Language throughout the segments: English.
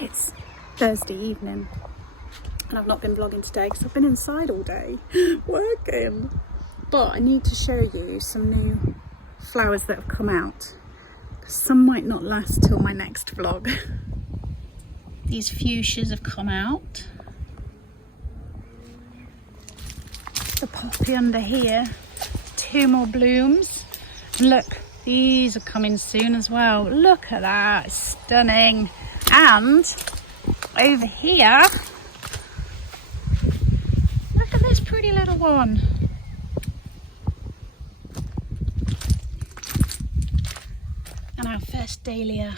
It's Thursday evening and I've not been vlogging today because I've been inside all day working. But I need to show you some new flowers that have come out. Some might not last till my next vlog. These fuchsias have come out. The poppy under here. 2 more blooms. And look, these are coming soon as well. Look at that, it's stunning. And over here, look at this pretty little one. And our first dahlia.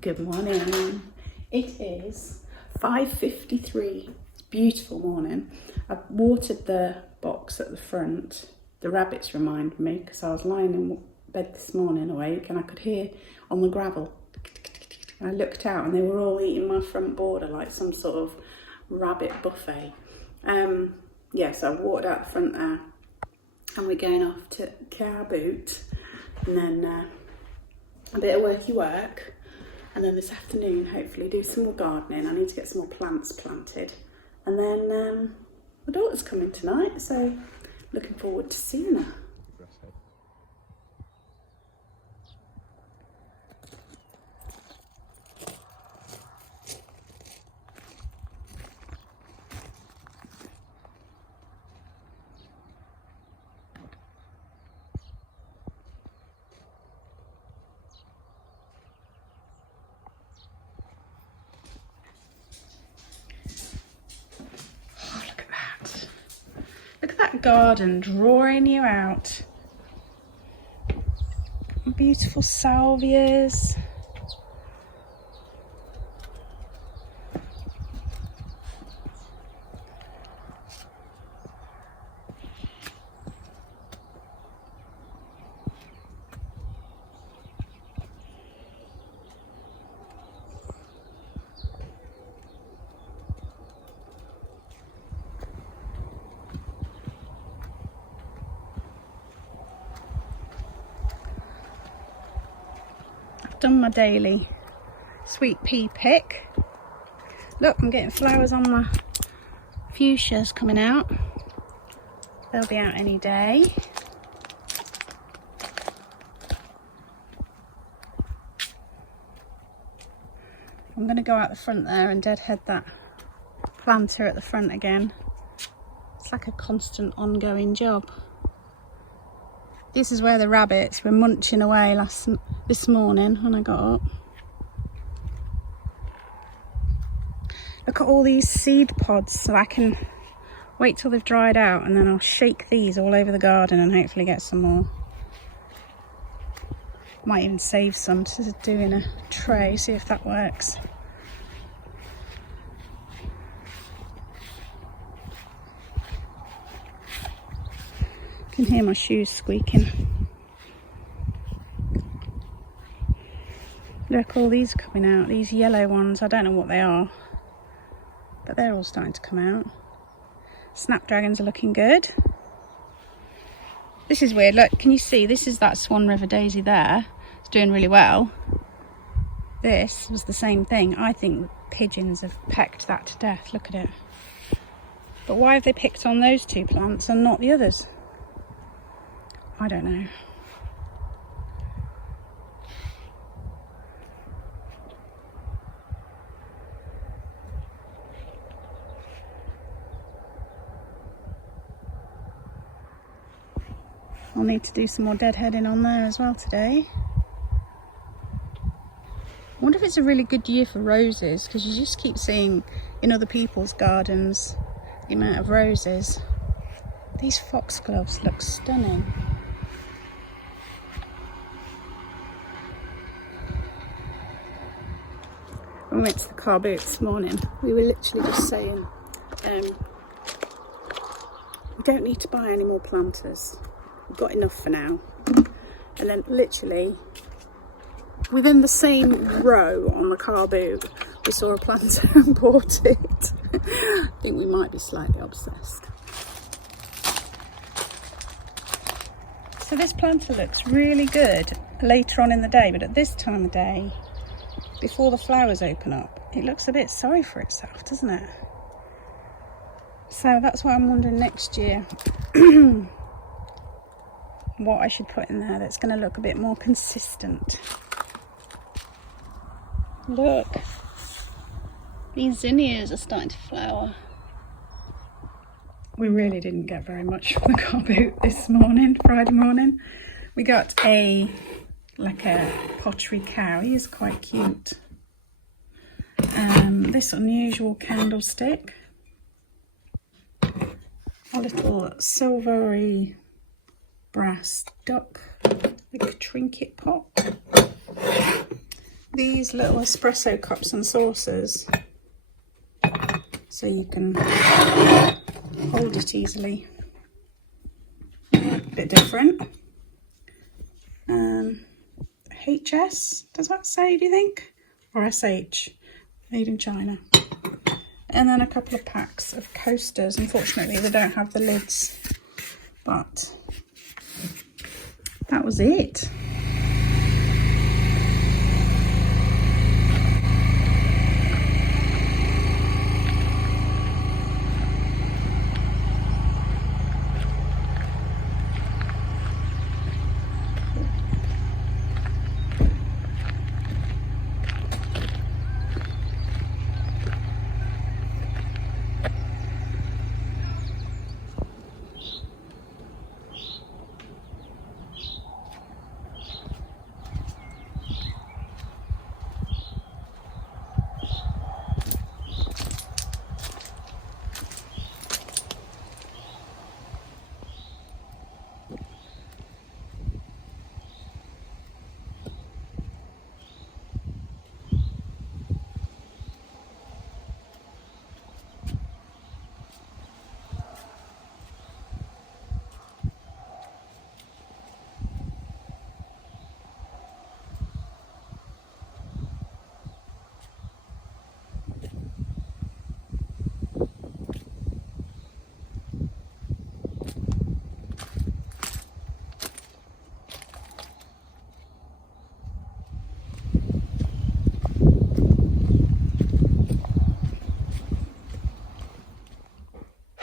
Good morning. It is 5:53. It's a beautiful morning. I've watered the box at the front. The rabbits remind me because I was lying in bed this morning awake and I could hear on the gravel. I looked out and they were all eating my front border like some sort of rabbit buffet. So I watered out the front there and we're going off to car boot and then a bit of worky work, and then this afternoon hopefully do some more gardening. I need to get some more plants planted, and then my daughter's coming tonight, so looking forward to seeing her. Look at that garden drawing you out. Beautiful salvias. Done my daily sweet pea pick. Look, I'm getting flowers on my fuchsias coming out. They'll be out any day. I'm going to go out the front there and deadhead that planter at the front again. It's like a constant ongoing job. This is where the rabbits were munching away this morning when I got up. Look at all these seed pods, so I can wait till they've dried out and then I'll shake these all over the garden and hopefully get some more. Might even save some to do in a tray, see if that works. I can hear my shoes squeaking. Look, all these are coming out, these yellow ones. I don't know what they are, but they're all starting to come out. Snapdragons are looking good. This is weird, look, can you see? This is that Swan River daisy there. It's doing really well. This was the same thing. I think the pigeons have pecked that to death, look at it. But why have they picked on those 2 plants and not the others? I don't know. I'll need to do some more deadheading on there as well today. I wonder if it's a really good year for roses, because you just keep seeing in other people's gardens the amount of roses. These foxgloves look stunning. When we went to the car boot this morning, we were literally just saying, we don't need to buy any more planters. We've got enough for now. And then literally, within the same row on the car boot, we saw a planter and bought it. I think we might be slightly obsessed. So this planter looks really good later on in the day, but at this time of day, before the flowers open up, it looks a bit sorry for itself, doesn't it? So that's why I'm wondering next year what I should put in there that's going to look a bit more consistent. Look, these zinnias are starting to flower. We really didn't get very much from the car boot this morning, Friday morning. We got a pottery cow. He is quite cute. This unusual candlestick. A little silvery brass duck, like a trinket pot. These little espresso cups and saucers, so you can hold it easily. A bit different. HS, does that say, do you think? Or SH, made in China. And then a couple of packs of coasters. Unfortunately, they don't have the lids, but that was it.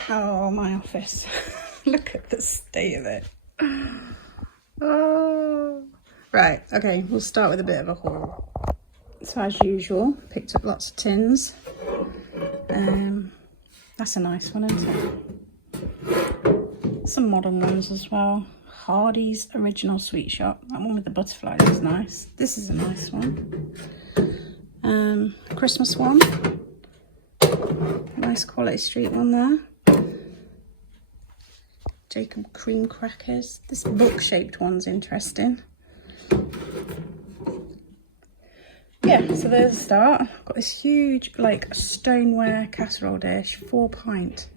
Oh, my office. Look at the state of it. Oh. Right, okay, we'll start with a bit of a haul. So as usual, picked up lots of tins. That's a nice one, isn't it? Some modern ones as well. Hardy's Original Sweet Shop. That one with the butterflies is nice. This is a nice one. Christmas one. Nice quality street one there. Jacob cream crackers. This book-shaped one's interesting. Yeah, so there's a start. I've got this huge, like, stoneware casserole dish, 4 pint.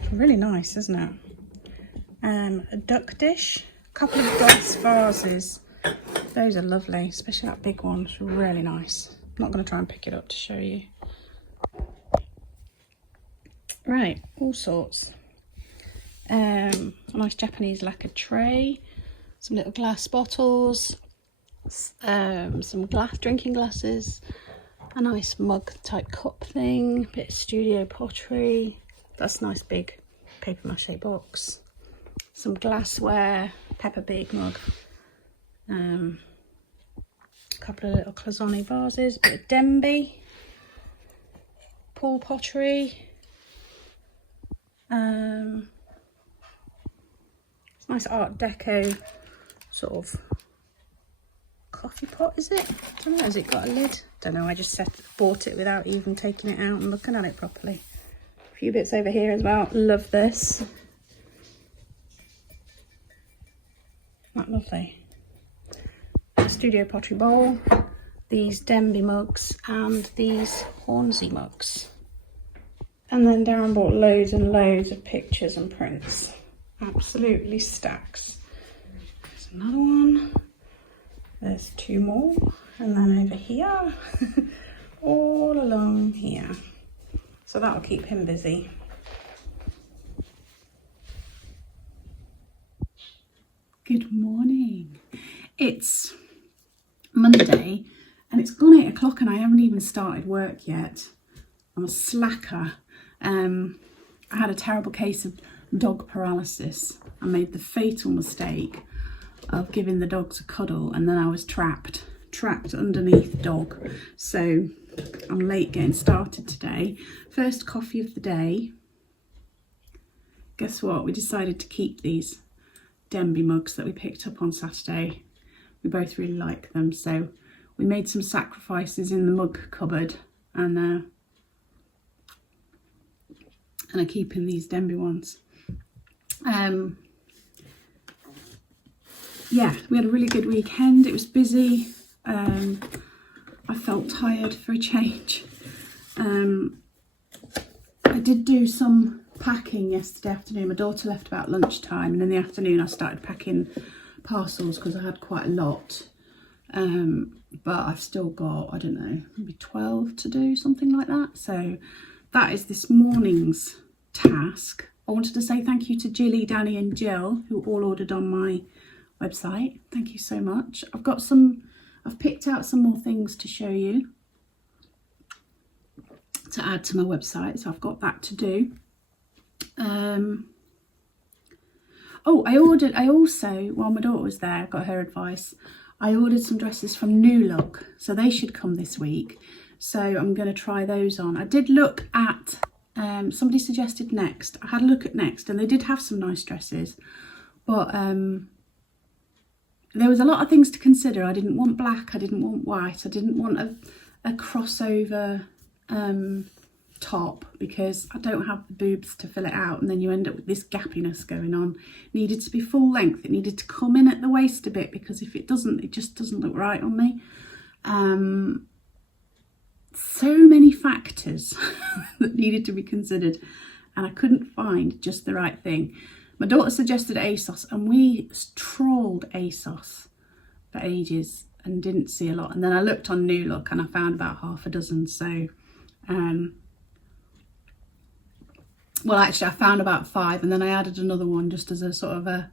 It's really nice, isn't it? A duck dish, a couple of glass vases. Those are lovely, especially that big one. It's really nice. I'm not going to try and pick it up to show you. Right, all sorts. A nice Japanese lacquer tray, some little glass bottles, some drinking glasses, a nice mug type cup thing, a bit of studio pottery. That's a nice big paper mache box. Some glassware, Peppa Pig mug, a couple of little Cloisonne vases, a bit of Denby, pool pottery. Nice Art Deco sort of coffee pot, is it? I don't know, has it got a lid? Don't know, I just bought it without even taking it out and looking at it properly. A few bits over here as well. Love this. That lovely. Studio pottery bowl. These Denby mugs and these Hornsey mugs. And then Darren bought loads and loads of pictures and prints. Absolutely stacks. There's another one. There's 2 more. And then over here, all along here. So that'll keep him busy. Good morning. It's Monday and it's gone 8 o'clock and I haven't even started work yet. I'm a slacker. I had a terrible case of dog paralysis. I made the fatal mistake of giving the dogs a cuddle, and then I was trapped underneath dog. So I'm late getting started today. First coffee of the day. Guess what? We decided to keep these Denby mugs that we picked up on Saturday. We both really like them, so we made some sacrifices in the mug cupboard, and I'm keeping these Denby ones. Yeah, we had a really good weekend. It was busy. I felt tired for a change. I did do some packing yesterday afternoon. My daughter left about lunchtime, and in the afternoon I started packing parcels because I had quite a lot. But I've still got, I don't know, maybe 12 to do, something like that. So that is this morning's task. I wanted to say thank you to Jilly, Danny and Jill, who all ordered on my website. Thank you so much. I've picked out some more things to show you to add to my website, so I've got that to do. I also, while my daughter was there, I got her advice, I ordered some dresses from Name.l, so they should come this week. So I'm going to try those on. I did look at, somebody suggested Next. I had a look at Next, and they did have some nice dresses, but there was a lot of things to consider. I didn't want black, I didn't want white, I didn't want a crossover top, because I don't have the boobs to fill it out, and then you end up with this gappiness going on. It needed to be full length. It needed to come in at the waist a bit, because if it doesn't, it just doesn't look right on me. So many factors that needed to be considered, and I couldn't find just the right thing. My daughter suggested ASOS, and we trawled ASOS for ages and didn't see a lot. And then I looked on New Look and I found about half a dozen. So, well, actually I found about 5, and then I added another one just as a sort of a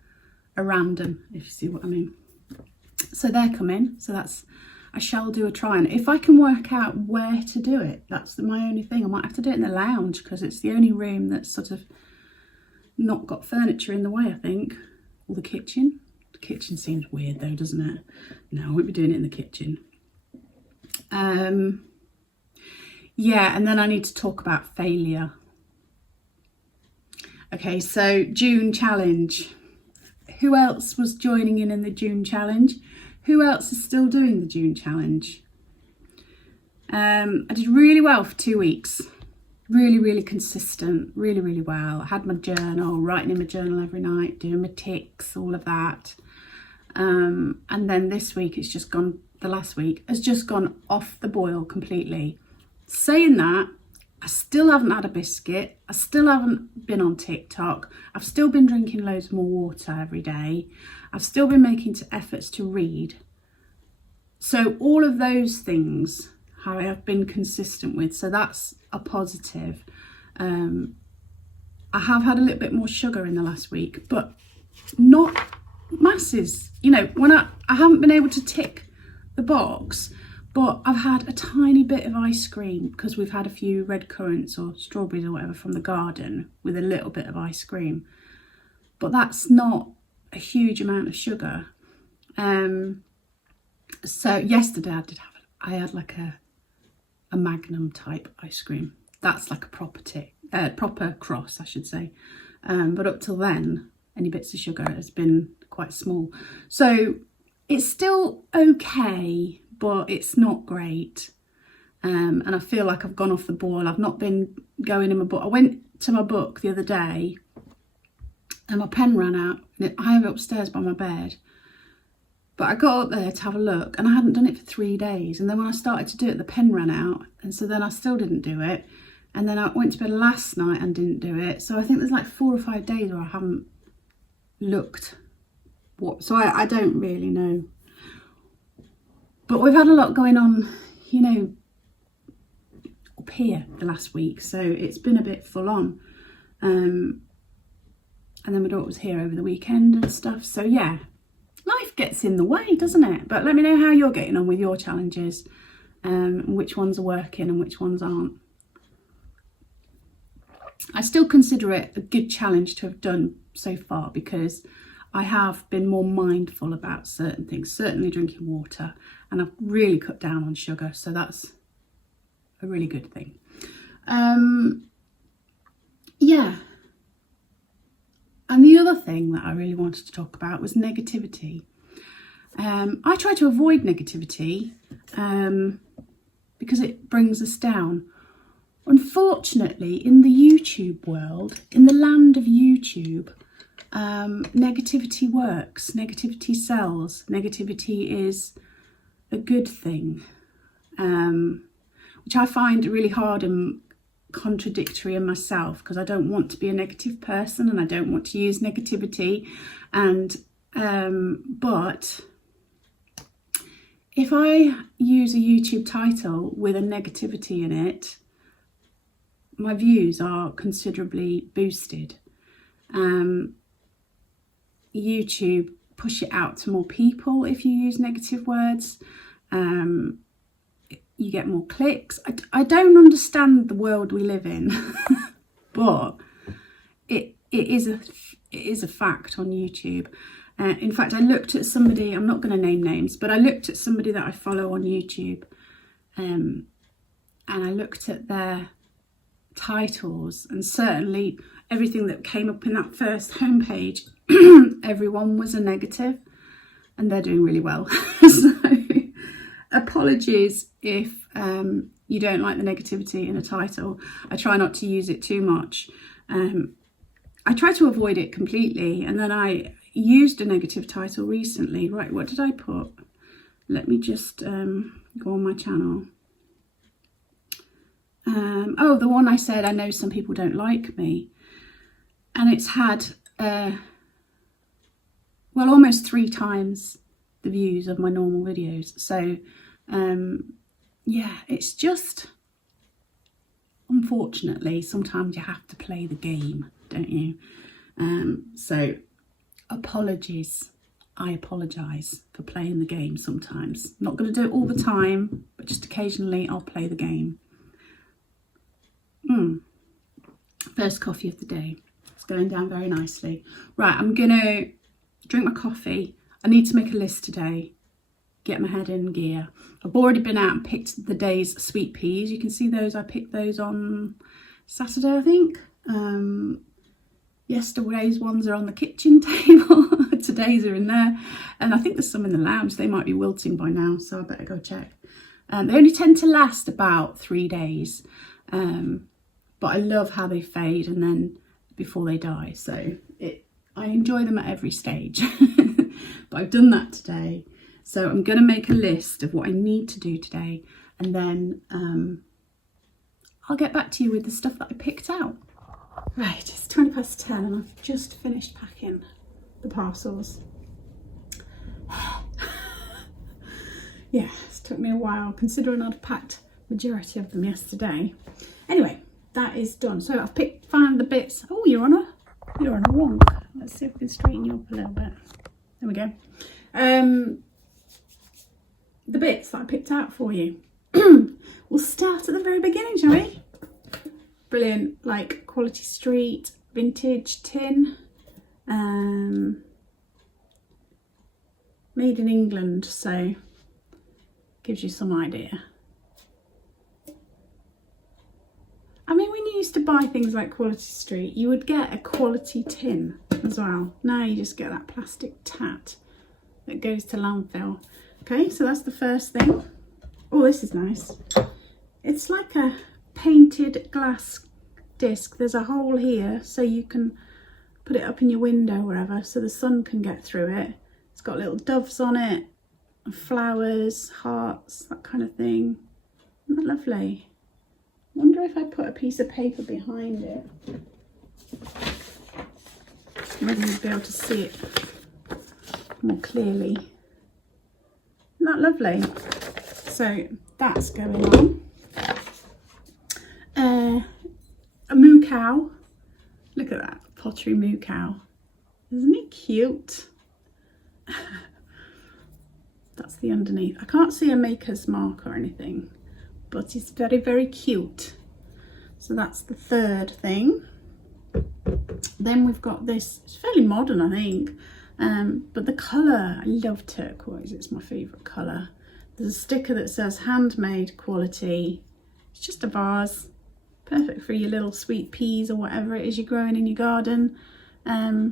random, if you see what I mean. So they're coming. So I shall do a try. And if I can work out where to do it, that's my only thing. I might have to do it in the lounge, because it's the only room that's sort of not got furniture in the way, I think. Or the kitchen. The kitchen seems weird though, doesn't it? No, I won't be doing it in the kitchen. Yeah, and then I need to talk about failure. Okay, so June challenge. Who else was joining in the June challenge? Who else is still doing the June challenge? I did really well for 2 weeks. Really consistent, really well. I had my journal, writing in my journal every night, doing my ticks, all of that. And then this week, the last week has just gone off the boil completely. Saying that, I still haven't had a biscuit. I still haven't been on TikTok. I've still been drinking loads more water every day. I've still been making efforts to read. So all of those things I have been consistent with. So that's a positive. I have had a little bit more sugar in the last week, but not masses. You know, when I haven't been able to tick the box, but I've had a tiny bit of ice cream because we've had a few red currants or strawberries or whatever from the garden with a little bit of ice cream. But that's not a huge amount of sugar. So yesterday I had like a Magnum type ice cream. That's like a proper cross, I should say. But up till then, any bits of sugar has been quite small. So it's still okay, but it's not great. And I feel like I've gone off the ball. I've not been going in my book. I went to my book the other day and my pen ran out. I have it upstairs by my bed. But I got up there to have a look and I hadn't done it for 3 days. And then when I started to do it, the pen ran out. And so then I still didn't do it. And then I went to bed last night and didn't do it. So I think there's like 4 or 5 days where I haven't looked. So I don't really know. But we've had a lot going on, you know, up here the last week. So it's been a bit full on. And then my daughter was here over the weekend and stuff. So yeah, life gets in the way, doesn't it? But let me know how you're getting on with your challenges. which ones are working and which ones aren't. I still consider it a good challenge to have done so far, because I have been more mindful about certain things, certainly drinking water, and I've really cut down on sugar, so that's a really good thing. Yeah. And the other thing that I really wanted to talk about was negativity. I try to avoid negativity because it brings us down. Unfortunately, in the YouTube world, in the land of YouTube, negativity works, negativity sells, negativity is a good thing, which I find really hard and contradictory in myself, because I don't want to be a negative person and I don't want to use negativity, and but if I use a YouTube title with a negativity in it, my views are considerably boosted. YouTube push it out to more people if you use negative words. You get more clicks. I don't understand the world we live in, but it is a fact on YouTube. In fact, I looked at somebody, I'm not going to name names, but I looked at somebody that I follow on YouTube, and I looked at their titles, and certainly everything that came up in that first homepage, everyone was a negative, and they're doing really well. So apologies if you don't like the negativity in a title. I try not to use it too much. I try to avoid it completely, and then I used a negative title recently. Right, what did I put? Let me just go on my channel. Oh, the one I said, I know some people don't like me, and it's had well, almost 3 times the views of my normal videos. So yeah, it's just, unfortunately, sometimes you have to play the game, don't you? So apologies. I apologise for playing the game sometimes. I'm not going to do it all the time, but just occasionally I'll play the game. First coffee of the day. It's going down very nicely. Right, I'm going to drink my coffee. I need to make a list today. Get my head in gear. I've already been out and picked the day's sweet peas. You can see those. I picked those on Saturday, I think. Yesterday's ones are on the kitchen table. Today's are in there. And I think there's some in the lounge. They might be wilting by now, so I better go check. They only tend to last about 3 days. But I love how they fade and then before they die. So I enjoy them at every stage. But I've done that today. So I'm going to make a list of what I need to do today. And then I'll get back to you with the stuff that I picked out. Right, it's 10:20 and I've just finished packing the parcels. Yeah, it's took me a while, considering I'd packed majority of them yesterday. Anyway, that is done. So I've found the bits. Oh, you're on a wonk. Let's see if we can straighten you up a little bit. There we go. The bits that I picked out for you. We'll start at the very beginning, shall we? Brilliant, like Quality Street vintage tin, made in England, so gives you some idea. I mean, when you used to buy things like Quality Street, you would get a quality tin as well. Now you just get that plastic tat that goes to landfill. Okay, so that's the first thing. Oh, this is nice. It's like a painted glass disc. There's a hole here so you can put it up in your window wherever so the sun can get through it. It's got little doves on it, flowers, hearts, that kind of thing. Isn't that lovely? I wonder if I put a piece of paper behind it, maybe you'd be able to see it more clearly. Isn't that lovely? So that's going on. A moo cow. Look at that pottery moo cow. Isn't it cute? That's the underneath. I can't see a maker's mark or anything. but it's very, very cute. So that's the third thing. Then we've got this, it's fairly modern, I think, but the colour, I love turquoise, it's my favourite colour. There's a sticker that says handmade quality. It's just a vase, perfect for your little sweet peas or whatever it is you're growing in your garden. Yeah,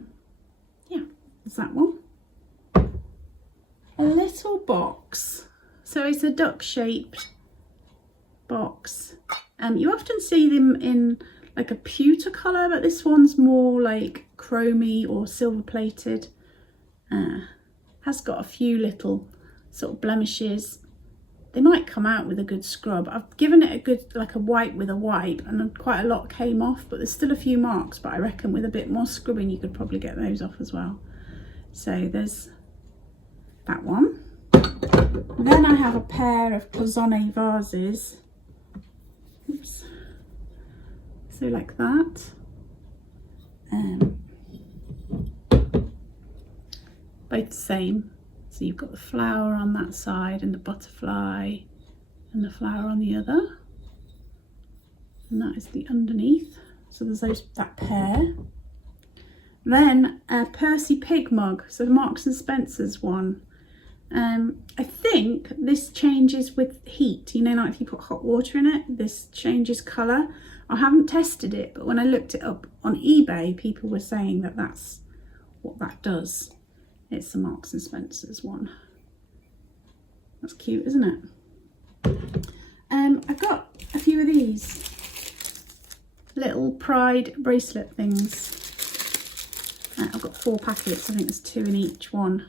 there's that one. A little box, so it's a duck-shaped box. You often see them in like a pewter colour, but this one's more like chromy or silver plated. Has got a few little sort of blemishes. They might come out with a good scrub. I've given it a good, like a wipe with a wipe, and quite a lot came off, but there's still a few marks, but I reckon with a bit more scrubbing you could probably get those off as well. So there's that one. And then I have a pair of cloisonne vases. Oops. So like that. Both the same. So you've got the flower on that side and the butterfly and the flower on the other. And that is the underneath. So there's that pair. Then a Percy Pig mug, so Marks and Spencer's one. I think this changes with heat. You know, like if you put hot water in it, this changes colour. I haven't tested it, but when I looked it up on eBay, people were saying that that's what that does. It's the Marks and Spencer's one. That's cute, isn't it? I've got a few of these little pride bracelet things. I've got 4 packets. I think there's 2 in each one.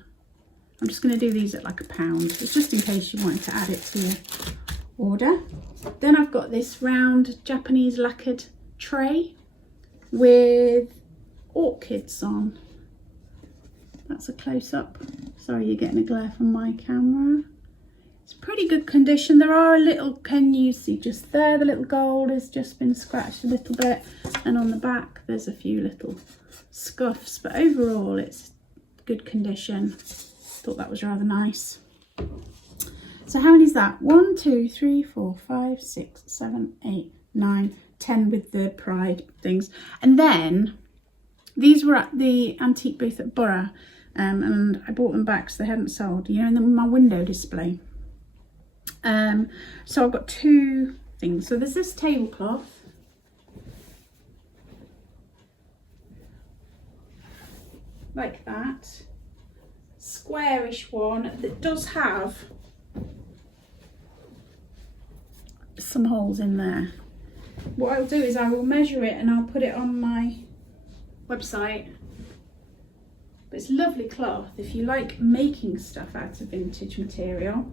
I'm just going to do these at like £1. It's just in case you wanted to add it to your order. Then I've got this round Japanese lacquered tray with orchids on. That's a close-up. Sorry, you're getting a glare from my camera. It's pretty good condition. There are a little, can you see just there, the little gold has just been scratched a little bit, and on the back there's a few little scuffs, but overall it's good condition. Thought that was rather nice. So how many is that? 1, 2, 3, 4, 5, 6, 7, 8, 9, 10 with the pride things. And then these were at the antique booth at Borough, and I bought them back because they hadn't sold, you know, in my window display. So I've got 2 things. So there's this tablecloth. Like that. Squarish one that does have some holes in there. What I'll do is I will measure it and I'll put it on my website. But it's lovely cloth. If you like making stuff out of vintage material,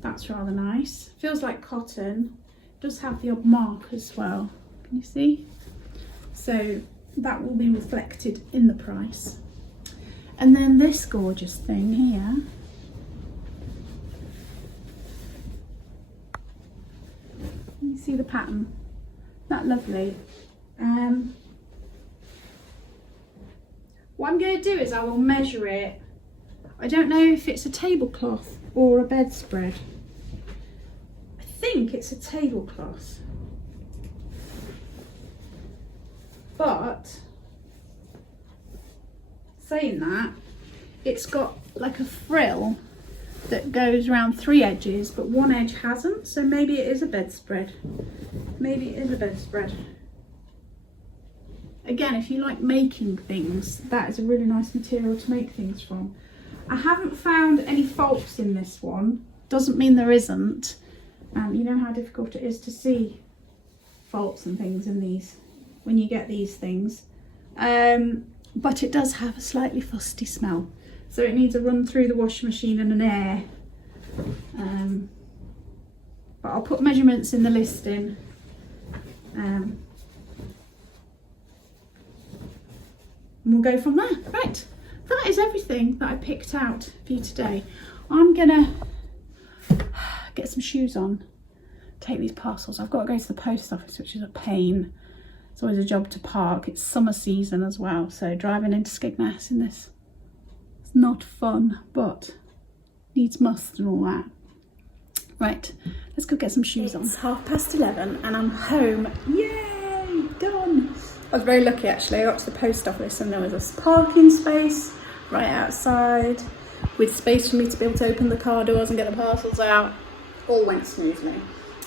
that's rather nice. Feels like cotton. Does have the odd mark as well. Can you see? So that will be reflected in the price. And then this gorgeous thing here. You see the pattern? That lovely. What I'm going to do is I will measure it. I don't know if it's a tablecloth or a bedspread. I think it's a tablecloth. But saying that, it's got like a frill that goes around 3 edges, but one edge hasn't, so maybe it is a bedspread. Maybe it is a bedspread. Again, if you like making things, that is a really nice material to make things from. I haven't found any faults in this one. Doesn't mean there isn't. You know how difficult it is to see faults and things in these when you get these things. But it does have a slightly fusty smell. So it needs a run through the washing machine and an air. But I'll put measurements in the listing. And we'll go from there. Right, that is everything that I picked out for you today. I'm gonna get some shoes on, take these parcels. I've got to go to the post office, which is a pain. It's always a job to park. It's summer season as well, so driving into Skegness in this, it's not fun, but needs must and all that. Right, let's go get some shoes on. It's 11:30 and I'm home. Yay, done. I was very lucky actually. I got to the post office and there was a parking space right outside with space for me to be able to open the car doors and get the parcels out. All went smoothly,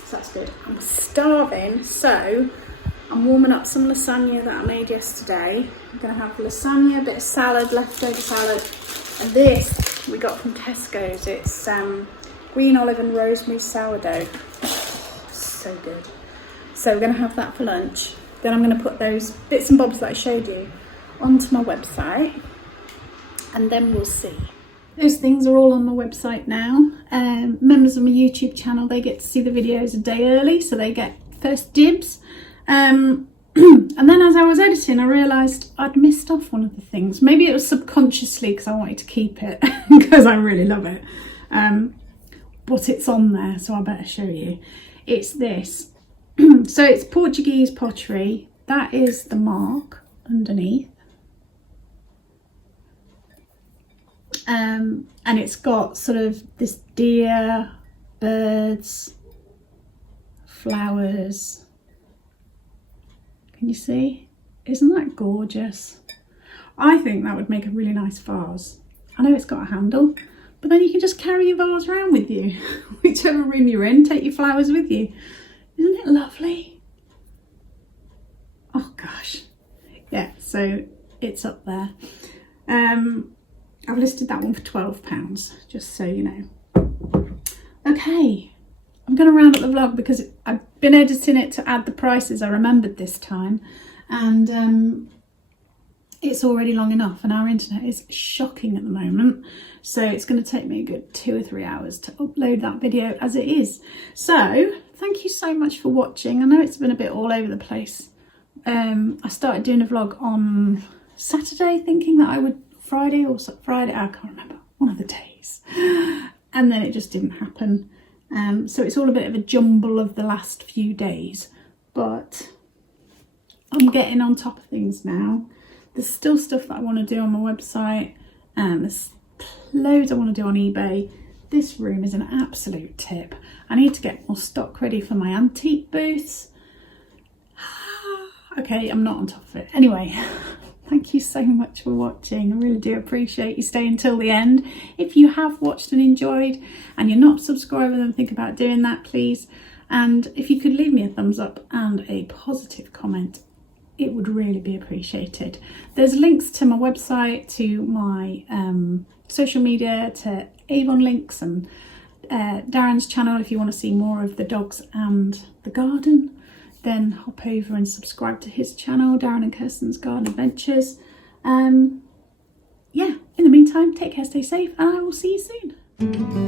so that's good. I'm starving, so I'm warming up some lasagna that I made yesterday. I'm going to have lasagna, a bit of salad, leftover salad, and this we got from Tesco's. It's green olive and rosemary sourdough. Oh, so good. So we're going to have that for lunch. Then I'm going to put those bits and bobs that I showed you onto my website, and then we'll see. Those things are all on my website now. Members of my YouTube channel, they get to see the videos a day early, so they get first dibs. And then as I was editing, I realised I'd missed off one of the things. Maybe it was subconsciously because I wanted to keep it because I really love it. But it's on there, so I better show you. It's this. So it's Portuguese pottery. That is the mark underneath. And it's got sort of this deer, birds, flowers. Can you see? Isn't that gorgeous? I think that would make a really nice vase. I know it's got a handle, but then you can just carry your vase around with you. Whichever room you're in, take your flowers with you. Isn't it lovely? Oh gosh. Yeah, so it's up there. I've listed that one for £12, just so you know. Okay, I'm going to round up the vlog because I've been editing it to add the prices I remembered this time, and it's already long enough, and our internet is shocking at the moment, so it's going to take me a good 2 or 3 hours to upload that video as it is. So thank you so much for watching. I know it's been a bit all over the place. I started doing a vlog on Saturday thinking that I would Friday, I can't remember, one of the days, and then it just didn't happen. So it's all a bit of a jumble of the last few days, but I'm getting on top of things now. There's still stuff that I want to do on my website, and there's loads I want to do on eBay. This room is an absolute tip. I need to get more stock ready for my antique booths. Okay, I'm not on top of it. Anyway, thank you so much for watching. I really do appreciate you staying till the end. If you have watched and enjoyed and you're not subscribed, then think about doing that, please. And if you could leave me a thumbs up and a positive comment, it would really be appreciated. There's links to my website, to my social media, to Avon links, and Darren's channel if you want to see more of the dogs and the garden. Then hop over and subscribe to his channel, Darren and Kirsten's Garden Adventures. Yeah, in the meantime, take care, stay safe, and I will see you soon.